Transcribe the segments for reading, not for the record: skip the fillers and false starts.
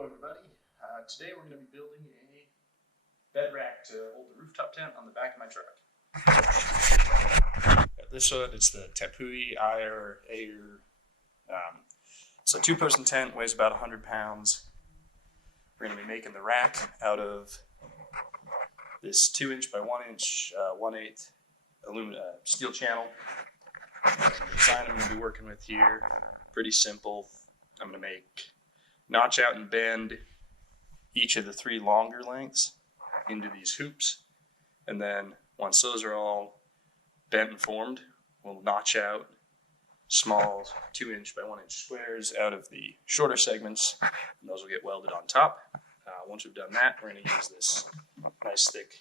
Hello everybody. Today we're going to be building a bed rack to hold the rooftop tent on the back of my truck. Got this one, it's the Tepui Air. It's a 2-person tent, weighs about 100 pounds. We're going to be making the rack out of this 2-inch by 1-inch 1/8 aluminum steel channel. The design I'm going to be working with here, pretty simple. I'm going to notch out and bend each of the 3 longer lengths into these hoops, and then once those are all bent and formed, we'll notch out small 2-inch by 1-inch squares out of the shorter segments, and those will get welded on top. Once we've done that, we're going to use this nice thick,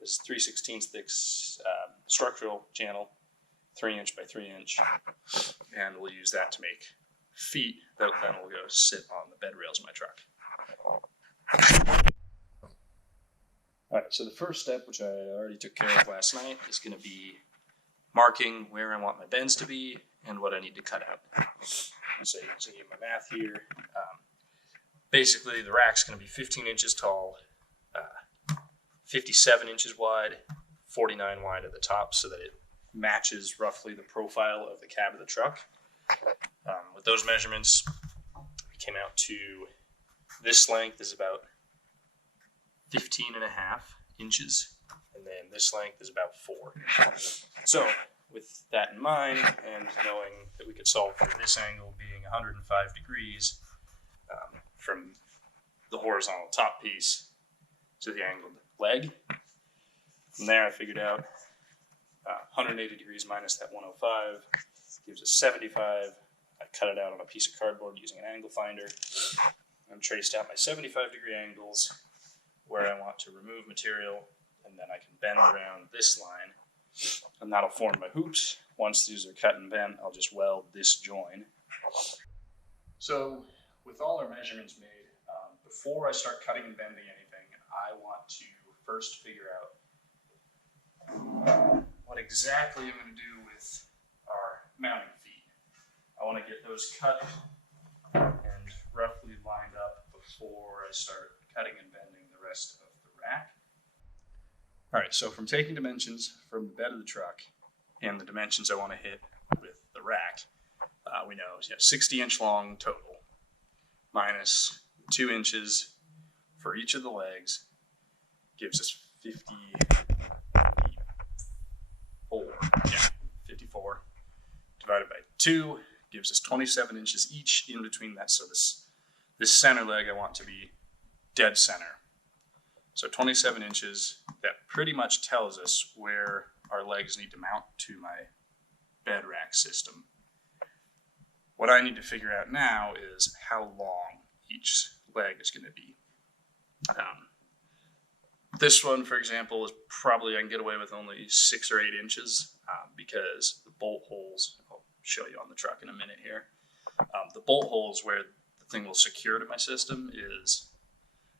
this 3/16 thick structural channel, 3-inch by 3-inch, and we'll use that to make feet that then will go sit on the bed rails of my truck. Alright, so the first step, which I already took care of last night, is going to be marking where I want my bends to be and what I need to cut out. So you can see my math here. Basically, the rack's going to be 15 inches tall, 57 inches wide, 49 wide at the top, so that it matches roughly the profile of the cab of the truck. With those measurements, we came out to this length is about 15.5 inches, and then this length is about 4. So with that in mind, and knowing that we could solve for this angle being 105 degrees from the horizontal top piece to the angled leg, from there I figured out 180 degrees minus that 105 gives us 75. I cut it out on a piece of cardboard using an angle finder and traced out my 75-degree angles where I want to remove material, and then I can bend around this line, and that'll form my hoops. Once these are cut and bent, I'll just weld this join. So with all our measurements made, before I start cutting and bending anything, I want to first figure out what exactly I'm going to do with our mounting feet. I want to get those cut and roughly lined up before I start cutting and bending the rest of the rack. Alright, so from taking dimensions from the bed of the truck and the dimensions I want to hit with the rack, we know 60-inch long total, minus 2 inches for each of the legs, gives us 54. Divided by 2 gives us 27 inches each in between that. So this center leg I want to be dead center. So 27 inches, that pretty much tells us where our legs need to mount to my bed rack system. What I need to figure out now is how long each leg is going to be. This one, for example, is probably I can get away with only 6 or 8 inches because the bolt holes, I'll show you on the truck in a minute here, the bolt holes where the thing will secure to my system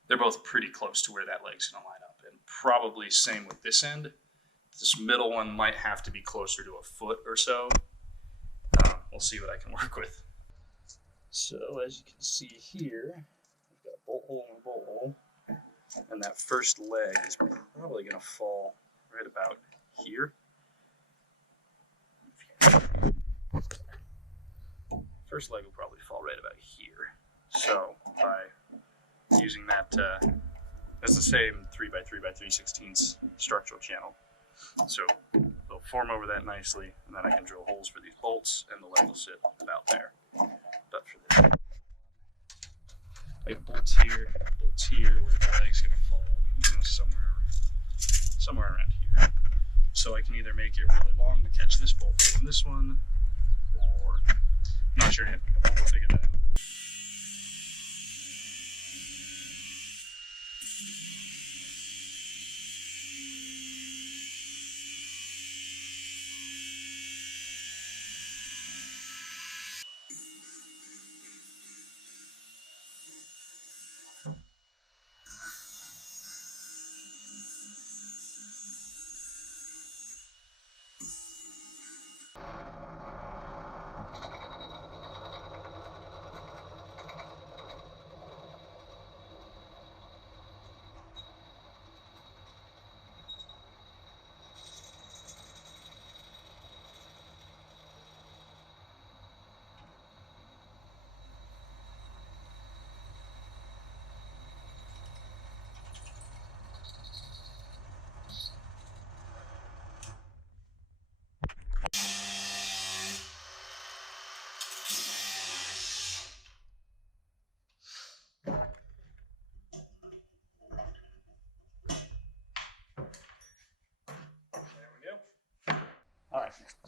they're both pretty close to where that leg's going to line up, and probably same with this end. This middle one might have to be closer to a foot or so. We'll see what I can work with. So as you can see here, we've got a bolt hole and a bolt hole, and that first leg is probably going to fall right about here. First leg will probably fall right about here. So by using that, that's the same 3x3x3/16 structural channel. So they'll form over that nicely, and then I can drill holes for these bolts, and the leg will sit about there. But for this, like bolts here, where the leg's going to fall, somewhere around here. So I can either make it really long to catch this bolt hole in this one, or I'm not sure yet. We'll figure that out.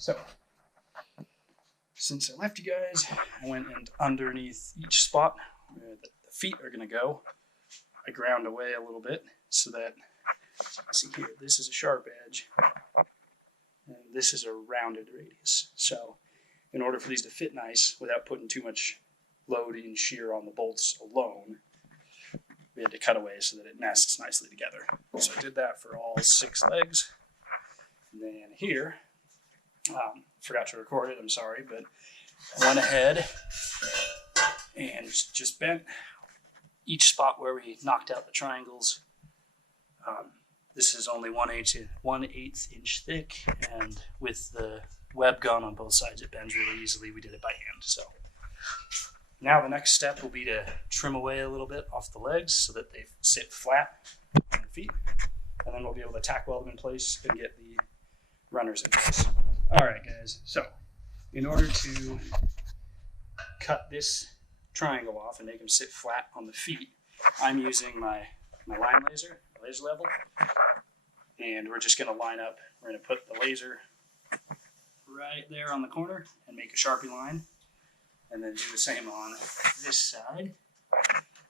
So, since I left you guys, I went and underneath each spot where the feet are going to go, I ground away a little bit so that, as you can see here, this is a sharp edge, and this is a rounded radius. So, in order for these to fit nice without putting too much load and shear on the bolts alone, we had to cut away so that it nests nicely together. So I did that for all 6 legs. And then here, forgot to record it, I'm sorry, but I went ahead and just bent each spot where we knocked out the triangles. This is only 1/8 inch thick, and with the web gun on both sides, it bends really easily. We did it by hand. So now the next step will be to trim away a little bit off the legs so that they sit flat on the feet, and then we'll be able to tack weld them in place and get the runners in place. All right, guys. So in order to cut this triangle off and make them sit flat on the feet, I'm using my line laser level, and we're just going to line up. We're going to put the laser right there on the corner and make a Sharpie line, and then do the same on this side,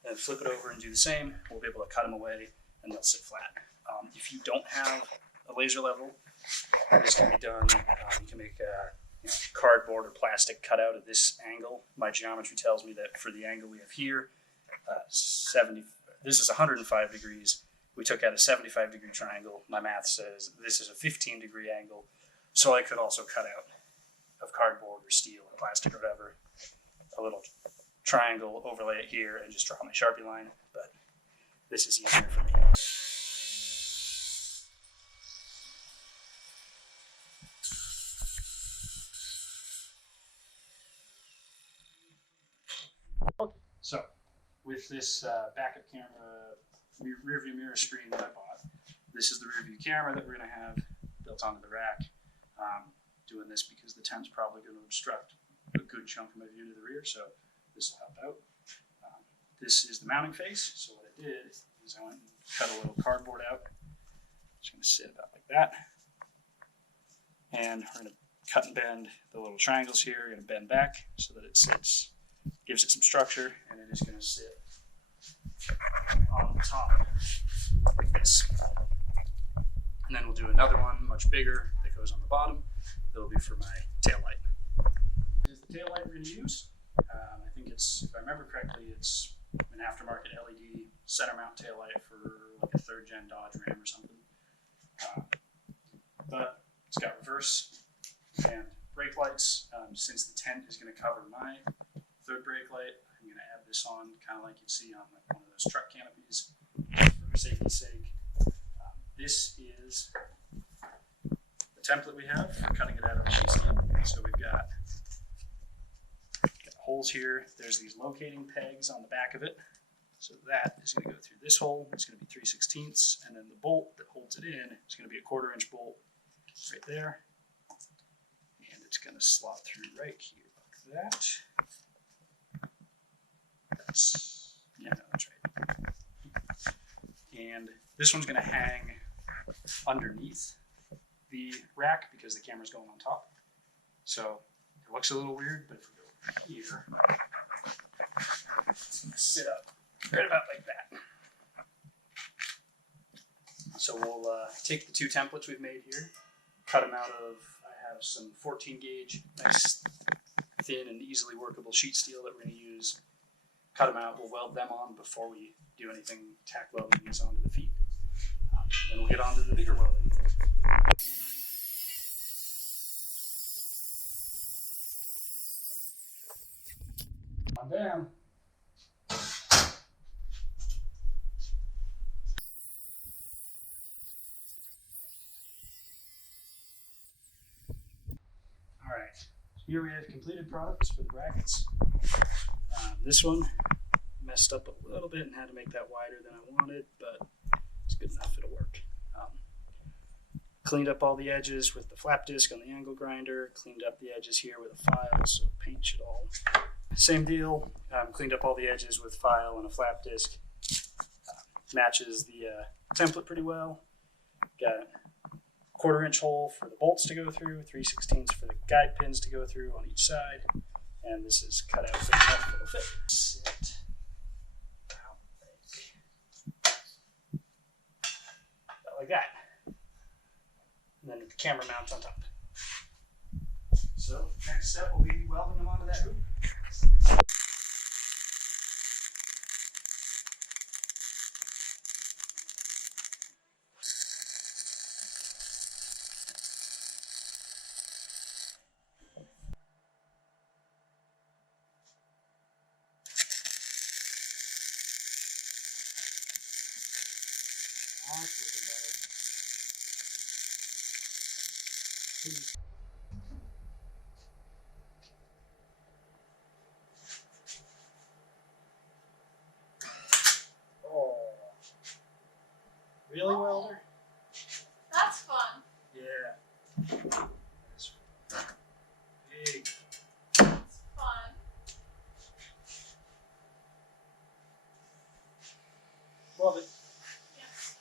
and flip it over and do the same. We'll be able to cut them away and they'll sit flat. If you don't have a laser level, this can be done. You can make a cardboard or plastic cutout at this angle. My geometry tells me that for the angle we have here, this is 105 degrees. We took out a 75-degree triangle. My math says this is a 15-degree angle. So I could also cut out of cardboard or steel or plastic or whatever a little triangle, overlay it here, and just draw my Sharpie line. But this is easier for me. So, with this backup camera, rear view mirror screen that I bought, this is the rear view camera that we're going to have built onto the rack. Doing this because the tent's probably going to obstruct a good chunk of my view to the rear, so this will help out. This is the mounting face. So what I did is I went and cut a little cardboard out. It's going to sit about like that. And we're going to cut and bend the little triangles here. We're going to bend back so that it sits, gives it some structure, and it is going to sit on the top like this. And then we'll do another one, much bigger, that goes on the bottom. That'll be for my tail light. This is the tail light we're going to use. I think it's, if I remember correctly, it's an aftermarket LED center mount tail light for like a 3rd gen Dodge Ram or something. But it's got reverse and brake lights. Since the tent is going to cover my 3rd brake light, I'm going to add this on kind of like you'd see on like one of those truck canopies for safety's sake. This is the template we have for cutting it out of the sheet steel. So we've got holes here. There's these locating pegs on the back of it. So that is going to go through this hole. It's going to be 3/16, and then the bolt that holds it in is going to be a 1/4 inch bolt right there. And it's going to slot through right here like that. That's right. And this one's going to hang underneath the rack because the camera's going on top. So it looks a little weird, but if we go here, it's going to sit up right about like that. So we'll take the 2 templates we've made here, cut them out of, I have some 14 gauge, nice thin and easily workable sheet steel that we're going to use. Cut them out, we'll weld them on before we do anything tack welding these onto the feet. Then we'll get on to the bigger welding. On down. All right, here we have completed products for the brackets. This one messed up a little bit and had to make that wider than I wanted, but it's good enough, it'll work. Cleaned up all the edges with the flap disc on the angle grinder, cleaned up the edges here with a file, so paint should all. Same deal, cleaned up all the edges with file and a flap disc. Matches the template pretty well. Got 1/4-inch hole for the bolts to go through, 3/16 for the guide pins to go through on each side, and this is cut out big enough it'll fit. Sit about like that. And then the camera mount on top. So next step will be welding them onto that hoop. That's looking better. Oh, really, welder? That's fun. Yeah. That's big. It's fun. Love it. Yes.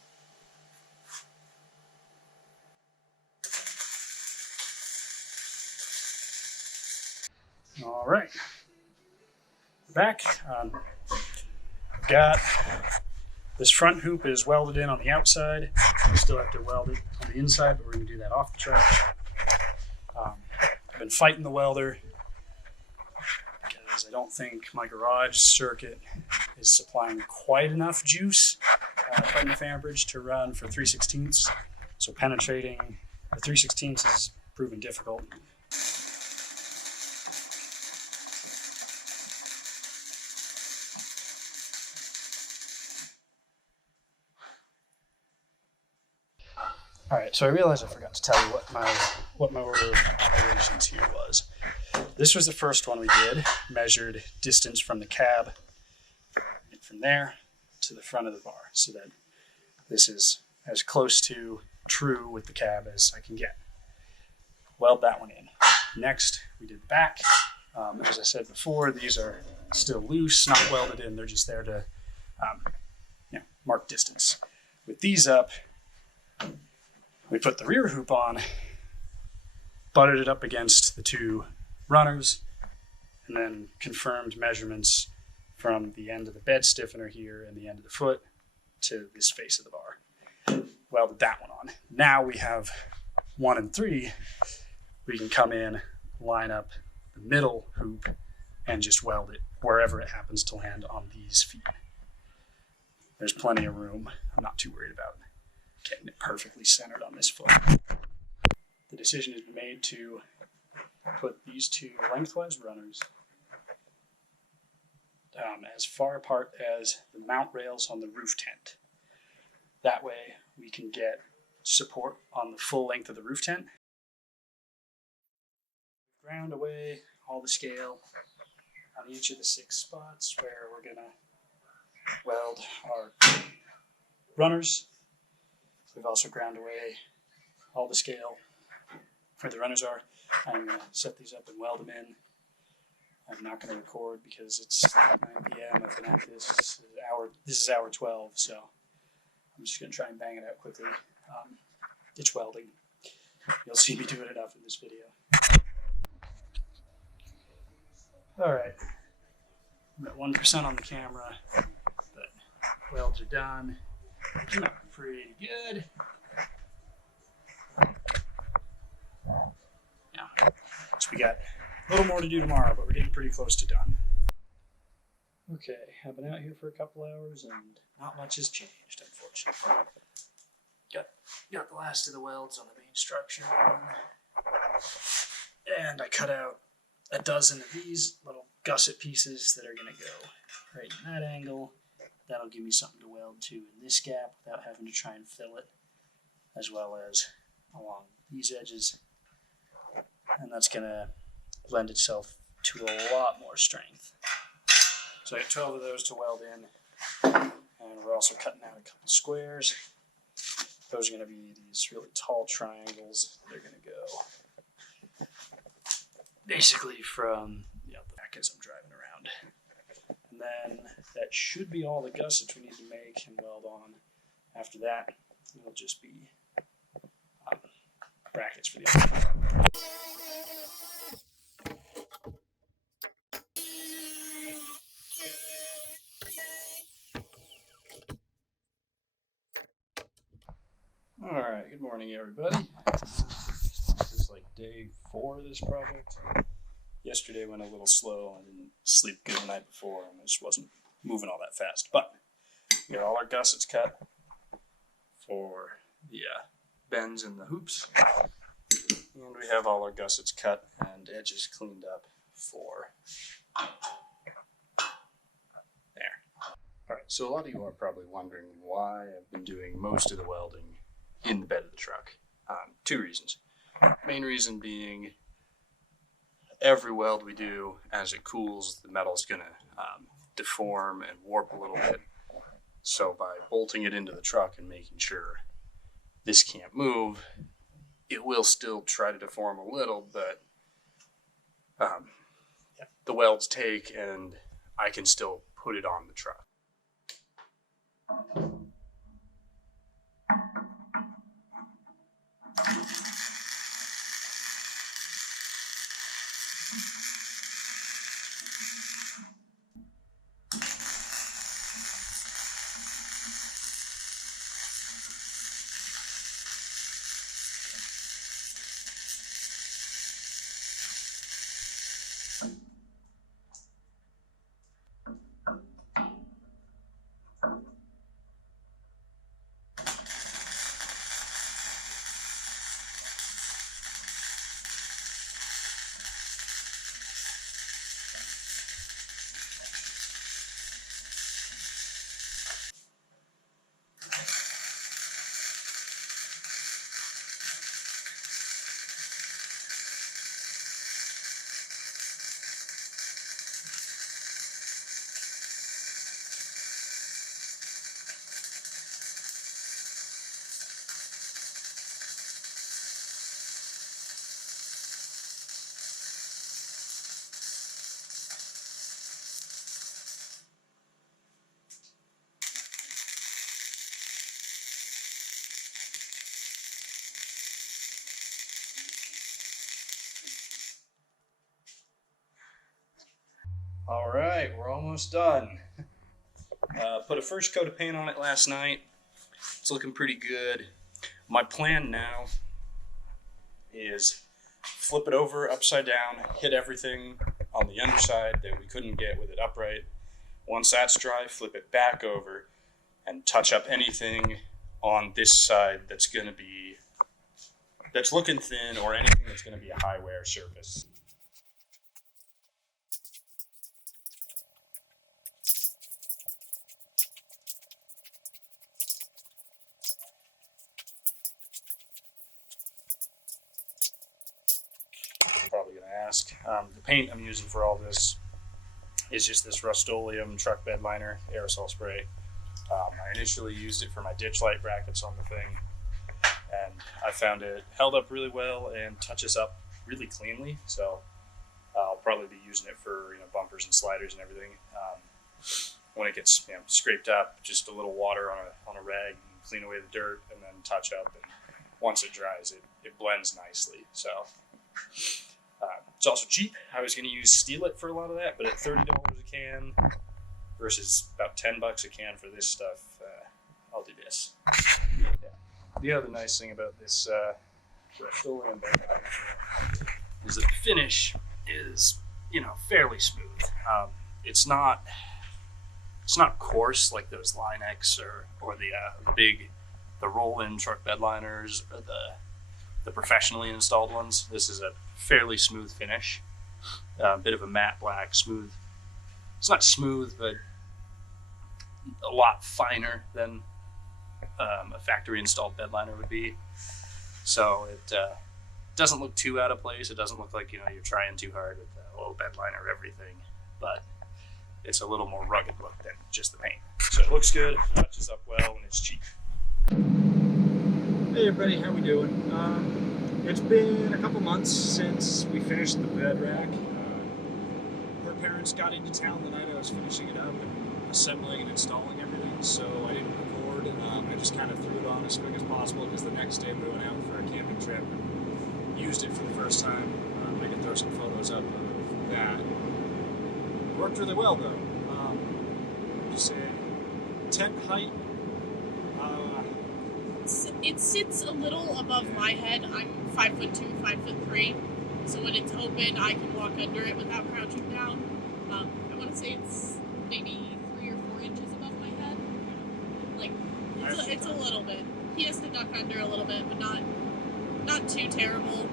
All right. Back. Got this front hoop is welded in on the outside. We still have to weld it on the inside, but we're going to do that off the truck. I've been fighting the welder because I don't think my garage circuit is supplying quite enough juice, quite enough amperage to run for 3/16. So penetrating the 3/16 has proven difficult. All right, so I realized I forgot to tell you what my order of operations here was. This was the first one we did, measured distance from the cab, and from there to the front of the bar, so that this is as close to true with the cab as I can get. Weld that one in. Next, we did the back. As I said before, these are still loose, not welded in. They're just there to mark distance. With these up, we put the rear hoop on, butted it up against the two runners, and then confirmed measurements from the end of the bed stiffener here and the end of the foot to this face of the bar. Welded that one on. Now we have 1 and 3. We can come in, line up the middle hoop, and just weld it wherever it happens to land on these feet. There's plenty of room. I'm not too worried about getting it perfectly centered on this foot. The decision has been made to put these two lengthwise runners as far apart as the mount rails on the roof tent. That way we can get support on the full length of the roof tent. Ground away all the scale on each of the 6 spots where we're gonna weld our runners. We've also ground away all the scale where the runners are. I'm going to set these up and weld them in. I'm not going to record because it's 9 p.m. I've been at this. This is hour 12, so I'm just going to try and bang it out quickly. It's welding. You'll see me do it enough in this video. All right. I'm at 1% on the camera, but welds are done. Came out pretty good. Yeah. So we got a little more to do tomorrow, but we're getting pretty close to done. Okay, I've been out here for a couple hours and not much has changed, unfortunately. Got the last of the welds on the main structure done. And I cut out a dozen of these little gusset pieces that are going to go right in that angle. That'll give me something to weld to in this gap without having to try and fill it, as well as along these edges. And that's going to lend itself to a lot more strength. So I got 12 of those to weld in, and we're also cutting out a couple squares. Those are going to be these really tall triangles. They're going to go basically from the back as I'm driving around. And then that should be all the gussets we need to make and weld on. After that, it'll just be brackets for the awning. All right, good morning, everybody. This is like day 4 of this project. Yesterday went a little slow. I didn't sleep good the night before, and I just wasn't moving all that fast. But we got all our gussets cut for the bends and the hoops, and we have all our gussets cut and edges cleaned up for there. All right, so a lot of you are probably wondering why I've been doing most of the welding in the bed of the truck. 2 reasons. Main reason being, every weld we do, as it cools, the metal's going to deform and warp a little bit. So by bolting it into the truck and making sure this can't move, it will still try to deform a little, but the welds take and I can still put it on the truck. All right, we're almost done. Put a first coat of paint on it last night. It's looking pretty good. My plan now is flip it over upside down, hit everything on the underside that we couldn't get with it upright. Once that's dry, flip it back over and touch up anything on this side that's looking thin, or anything that's going to be a high wear surface. Probably going to ask. The paint I'm using for all this is just this Rust-Oleum truck bed liner aerosol spray. I initially used it for my ditch light brackets on the thing, and I found it held up really well and touches up really cleanly. So I'll probably be using it for bumpers and sliders and everything. When it gets scraped up, just a little water on a rag and clean away the dirt, and then touch up. And once it dries, it blends nicely. So. It's also cheap. I was going to use Steel It for a lot of that, but at $30 a can versus about $10 a can for this stuff, I'll do this. Yeah. The other nice thing about this Rust-Oleum is that the finish is, fairly smooth. It's not coarse like those Line-X or the roll-in truck bed liners or the professionally installed ones. This is a fairly smooth finish, a bit of a matte black, smooth. It's not smooth, but a lot finer than a factory installed bed liner would be. So it doesn't look too out of place. It doesn't look like you're trying too hard with the low bed liner everything, but it's a little more rugged look than just the paint. So it looks good, touches up well, and it's cheap. Hey everybody, how we doing? It's been a couple months since we finished the bed rack. Her parents got into town the night I was finishing it up and assembling and installing everything, so I didn't record. I just kind of threw it on as quick as possible because the next day we went out for a camping trip. used it for the first time. I can throw some photos up of that. Worked really well though. Just say tent height. It sits a little above my head. I'm 5'2", 5'3", so when it's open, I can walk under it without crouching down. I want to say it's maybe 3 or 4 inches above my head. Like it's a little bit. He has to duck under a little bit, but not too terrible.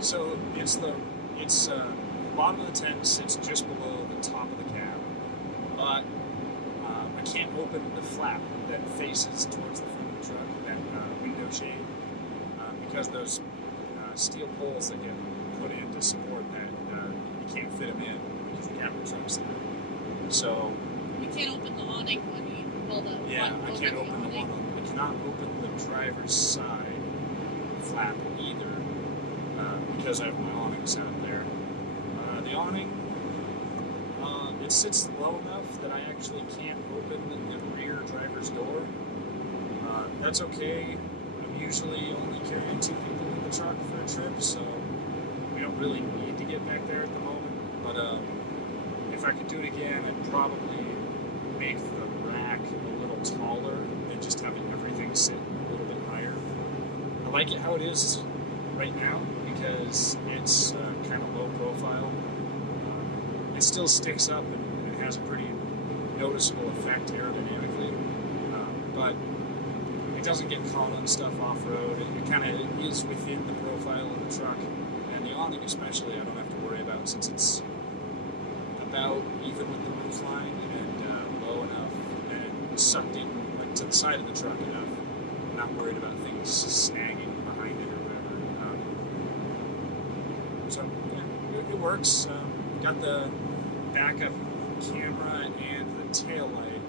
So the bottom of the tent sits just below the top of the cab, but I can't open the flap that faces towards the front of the truck, that window shade, because those steel poles that get put in to support that, you can't fit them in because the cab of the truck's there. So You can't open the awning when you pull the yeah, one I over can't the open the awning. one. I cannot open the driver's side flap either because I have my awning set up there. The awning, it sits low enough that I actually can't open the rear driver's door. That's okay. I'm usually only carrying 2 people in the truck for a trip, so we don't really need to get back there at the moment. But if I could do it again, I'd probably make the rack a little taller and just having everything sit a little bit higher. I like it how it is right now because it's kind of low profile. It still sticks up and has a pretty noticeable effect aerodynamically, but it doesn't get caught on stuff off-road. It kind of is within the profile of the truck, and the awning especially I don't have to worry about since it's about even with the roof line and low enough and sucked in like to the side of the truck enough. I'm not worried about things snagging behind it or whatever. So yeah, it works. Got the backup camera and the tail light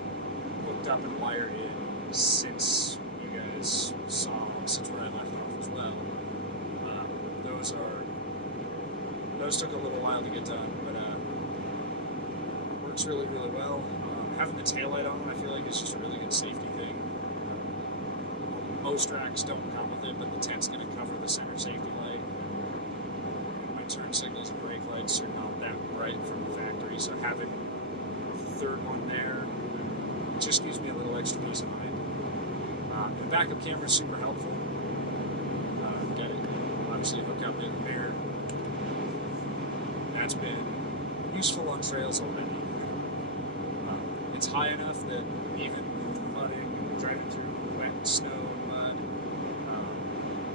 hooked up and wired in since you guys saw, since where I left off as well. Those took a little while to get done, but works really, really well. Having the tail light on, I feel like it's just a really good safety thing. Most racks don't come with it, but the tent's going to cover the center safety light. My turn signals and brake lights are not that bright from the factory, so having a third one there just gives me a little extra peace of mind. The backup camera is super helpful. Got it obviously hooked up in there. That's been useful on trails already. It's high enough that even mudding and driving through wet snow and mud,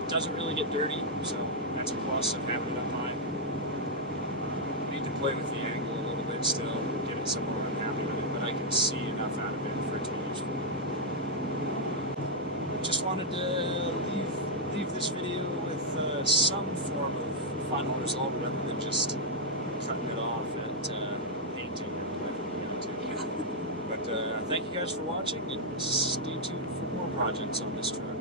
it doesn't really get dirty, so that's a plus of having it up high. I need to play with the angle a little bit still, get it somewhere where I'm happy with it, but I can see enough out of it for it to be useful. Just wanted to leave this video with some form of final result rather than just cutting it off at painting or whatever we got to. But thank you guys for watching and stay tuned for more projects on this truck.